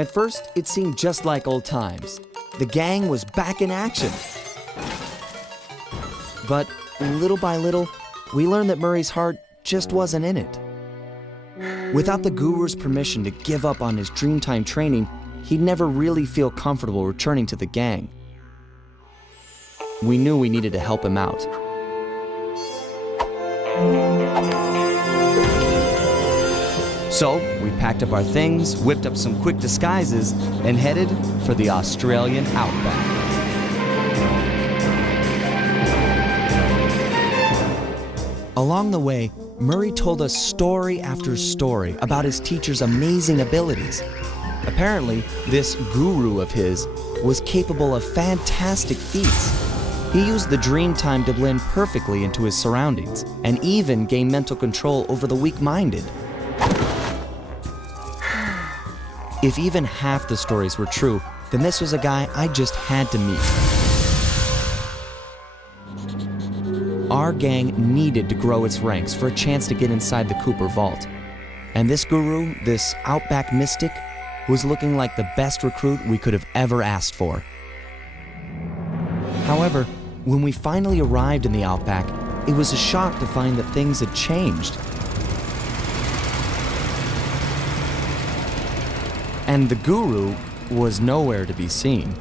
At first, it seemed just like old times. The gang was back in action. But little by little, we learned that Murray's heart just wasn't in it. Without the guru's permission to give up on his Dreamtime training, he'd never really feel comfortable returning to the gang. We knew we needed to help him out. So, we packed up our things, whipped up some quick disguises, and headed for the Australian outback. Along the way, Murray told us story after story about his teacher's amazing abilities. Apparently, this guru of his was capable of fantastic feats. He used the Dreamtime to blend perfectly into his surroundings, and even gain mental control over the weak-minded. If even half the stories were true, then this was a guy I just had to meet. Our gang needed to grow its ranks for a chance to get inside the Cooper Vault. And this guru, this outback mystic, was looking like the best recruit we could have ever asked for. However, when we finally arrived in the outback, it was a shock to find that things had changed. And the guru was nowhere to be seen.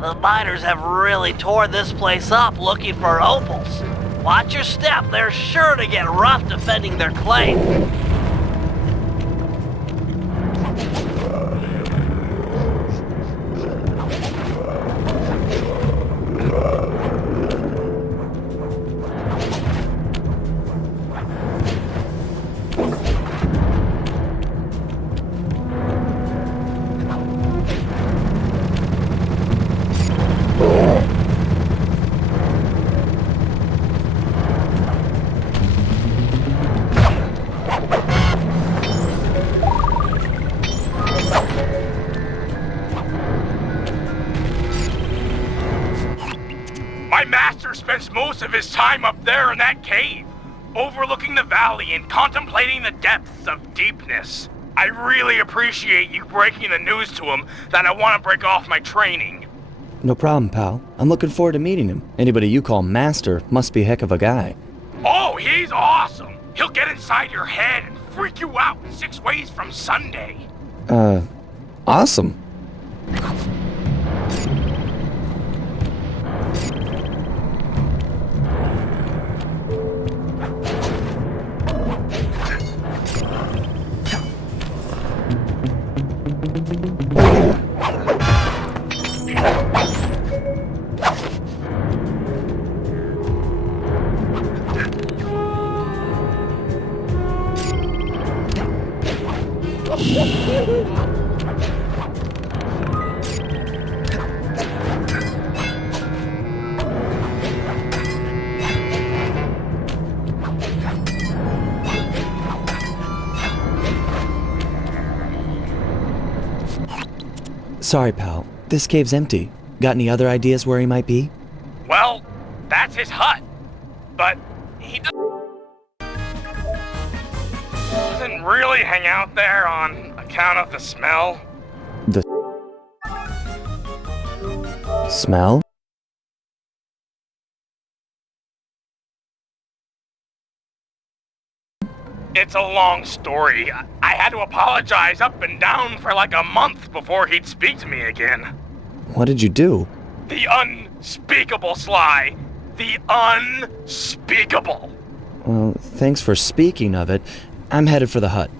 The miners have really torn this place up looking for opals. Watch your step, they're sure to get rough defending their claim. My master spends most of his time up there in that cave, overlooking the valley and contemplating the depths of deepness. I really appreciate you breaking the news to him that I want to break off my training. No problem, pal. I'm looking forward to meeting him. Anybody you call master must be a heck of a guy. Oh, he's awesome! He'll get inside your head and freak you out in 6 ways from Sunday. Awesome. Sorry, pal. This cave's empty. Got any other ideas where he might be? Well, that's his hut. But he doesn't really hang out there on account of the smell. The smell? It's a long story. I had to apologize up and down for like a month before he'd speak to me again. What did you do? The unspeakable, Sly. The unspeakable. Well, thanks for speaking of it. I'm headed for the hut.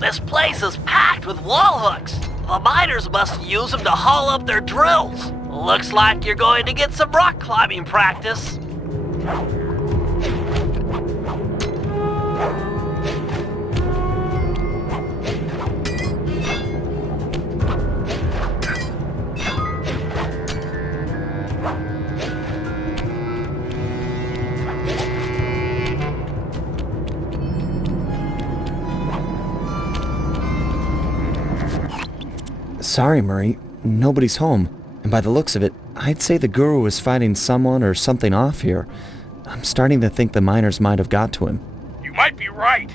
This place is packed with wall hooks. The miners must use them to haul up their drills. Looks like you're going to get some rock climbing practice. Sorry, Murray. Nobody's home. And by the looks of it, I'd say the guru is fighting someone or something off here. I'm starting to think the miners might have got to him. You might be right.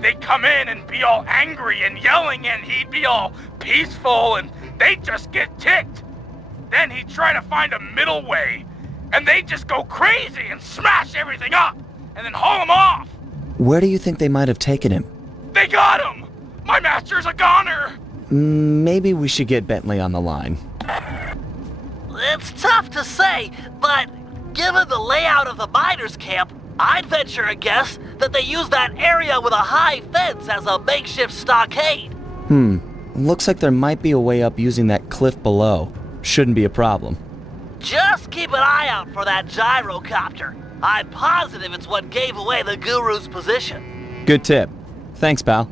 They'd come in and be all angry and yelling, and he'd be all peaceful, and they'd just get ticked. Then he'd try to find a middle way, and they'd just go crazy and smash everything up, and then haul him off. Where do you think they might have taken him? They got him! My master's a goner! Maybe we should get Bentley on the line. It's tough to say, but given the layout of the miners' camp, I'd venture a guess that they use that area with a high fence as a makeshift stockade. Looks like there might be a way up using that cliff below. Shouldn't be a problem. Just keep an eye out for that gyrocopter. I'm positive it's what gave away the guru's position. Good tip. Thanks, pal.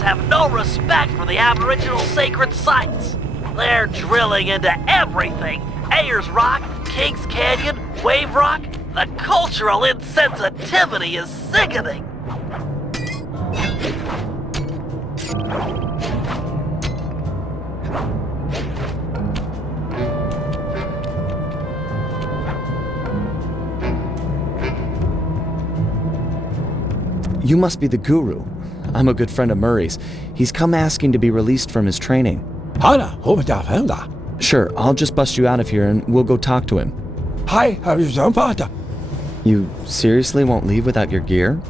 Have no respect for the Aboriginal sacred sites. They're drilling into everything. Ayers Rock, Kings Canyon, Wave Rock. The cultural insensitivity is sickening. You must be the guru. I'm a good friend of Murray's. He's come asking to be released from his training. Sure, I'll just bust you out of here and we'll go talk to him. You seriously won't leave without your gear?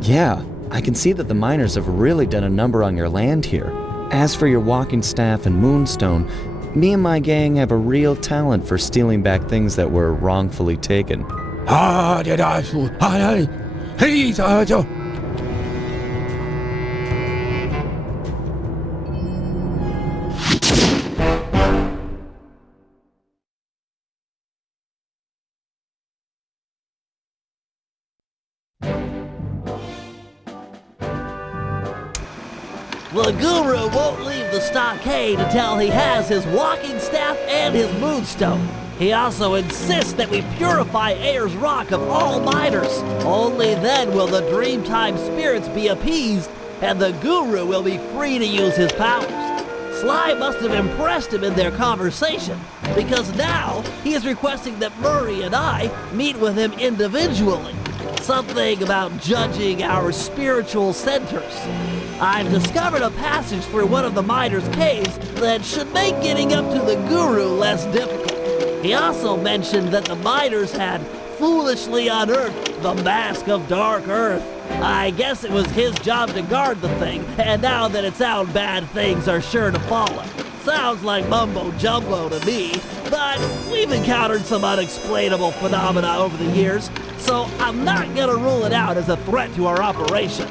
Yeah, I can see that the miners have really done a number on your land here. As for your walking staff and moonstone, me and my gang have a real talent for stealing back things that were wrongfully taken. The guru won't leave the stockade until he has his walking staff and his moonstone. He also insists that we purify Ayers Rock of all miners. Only then will the Dreamtime spirits be appeased, and the guru will be free to use his powers. Sly must have impressed him in their conversation, because now he is requesting that Murray and I meet with him individually. Something about judging our spiritual centers. I've discovered a passage through one of the miners' caves that should make getting up to the guru less difficult. He also mentioned that the miners had foolishly unearthed the Mask of Dark Earth. I guess it was his job to guard the thing, and now that it's out, bad things are sure to follow. Sounds like mumbo-jumbo to me, but we've encountered some unexplainable phenomena over the years, so I'm not gonna rule it out as a threat to our operation.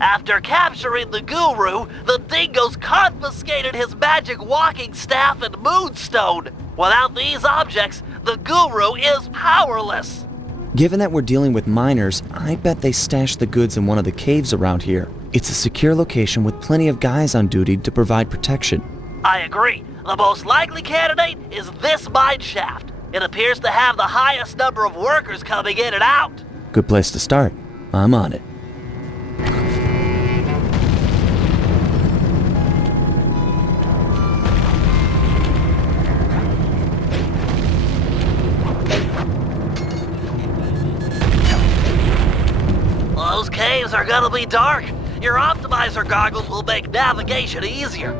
After capturing the guru, the dingoes confiscated his magic walking staff and moonstone. Without these objects, the guru is powerless. Given that we're dealing with miners, I bet they stashed the goods in one of the caves around here. It's a secure location with plenty of guys on duty to provide protection. I agree. The most likely candidate is this mine shaft. It appears to have the highest number of workers coming in and out. Good place to start. I'm on it. Those caves are gonna be dark. Your optimizer goggles will make navigation easier.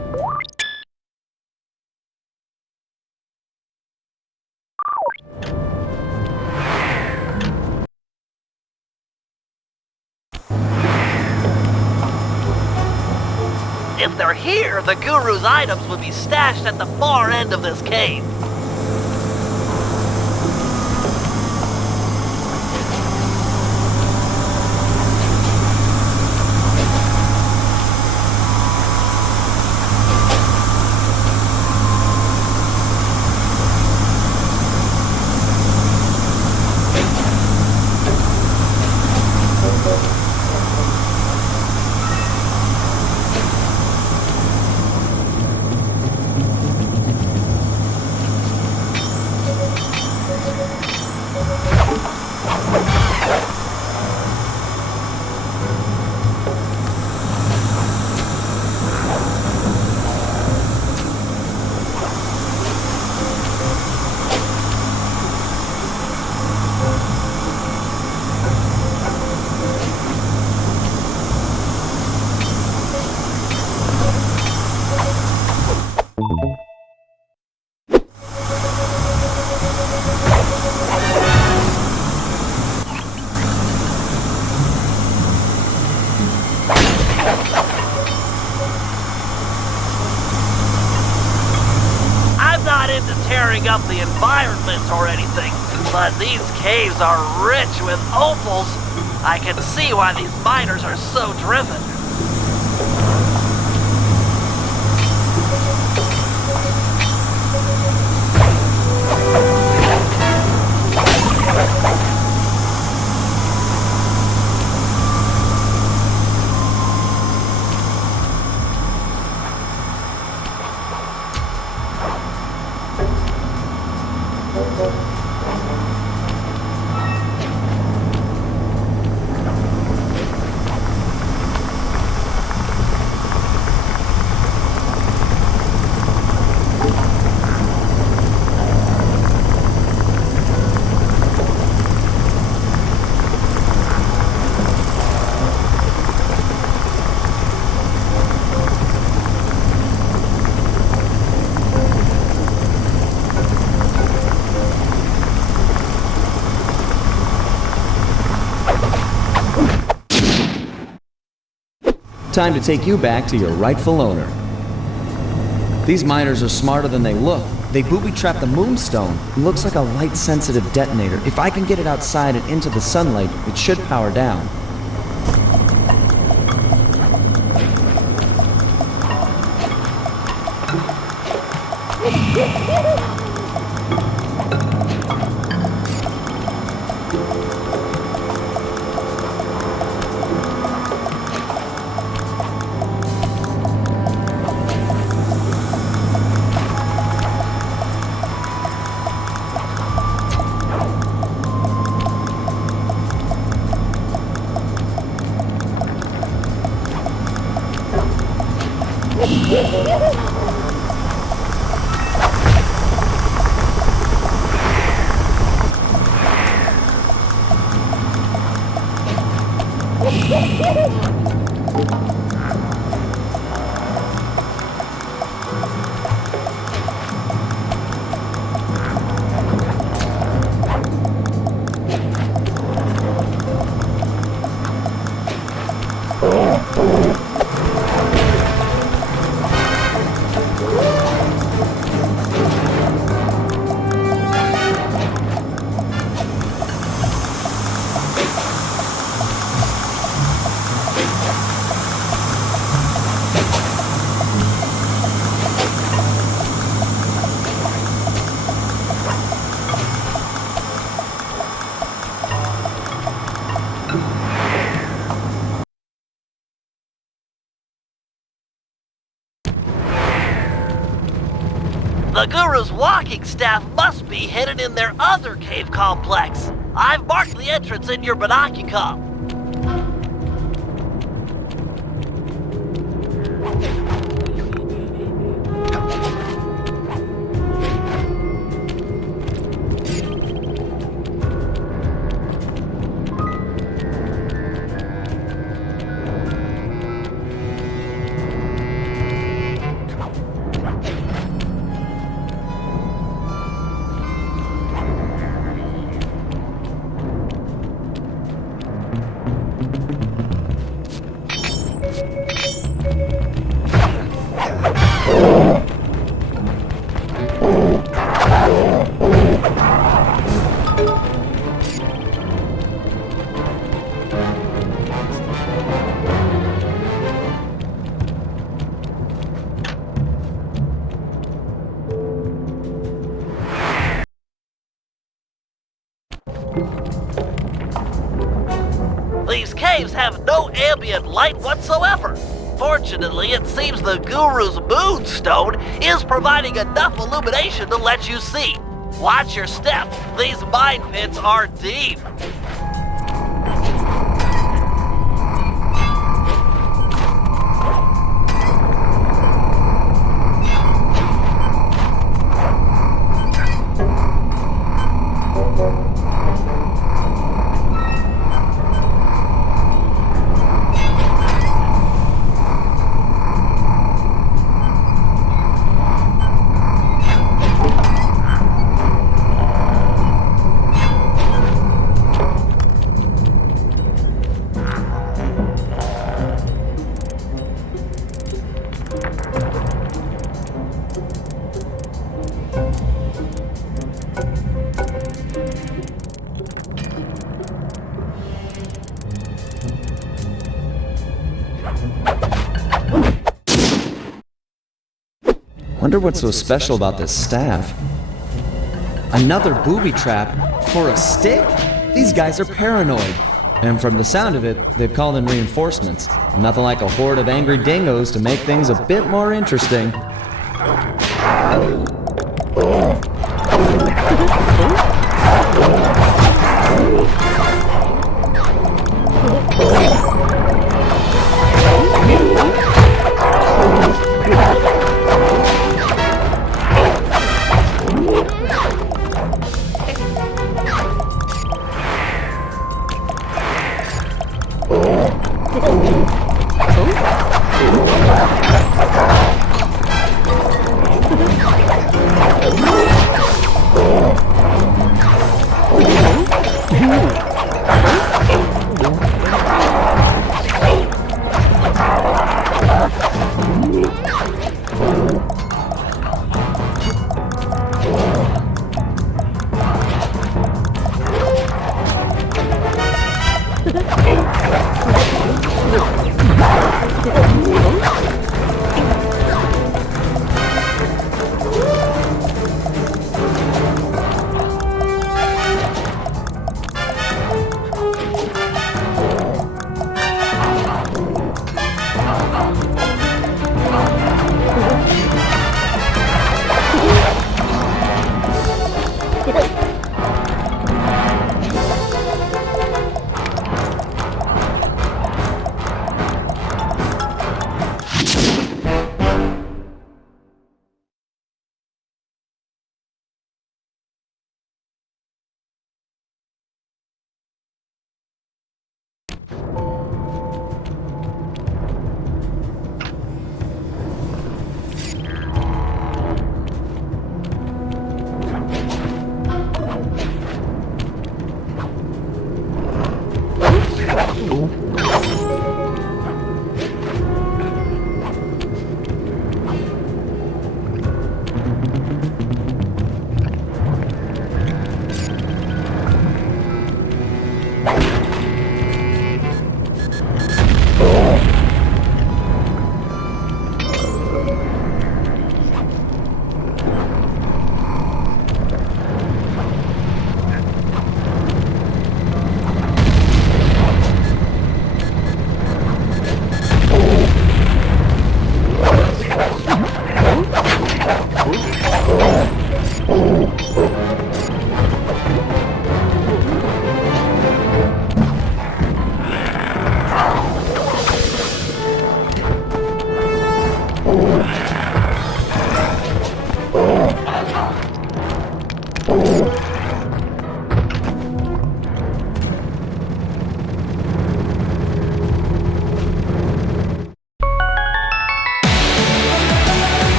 If they're here, the guru's items would be stashed at the far end of this cave. Tearing up the environment or anything, but these caves are rich with opals. I can see why these miners are so driven. Time to take you back to your rightful owner. These miners are smarter than they look. They booby-trapped the moonstone. It looks like a light-sensitive detonator. If I can get it outside and into the sunlight, it should power down. The Guru's walking staff must be hidden in their other cave complex. I've marked the entrance in your binocular. These caves have no ambient light whatsoever. Fortunately, it seems the Guru's moonstone is providing enough illumination to let you see. Watch your step. These mine pits are deep. Wonder what's so special about this staff. Another booby trap for a stick? These guys are paranoid. And from the sound of it, they've called in reinforcements. Nothing like a horde of angry dingoes to make things a bit more interesting.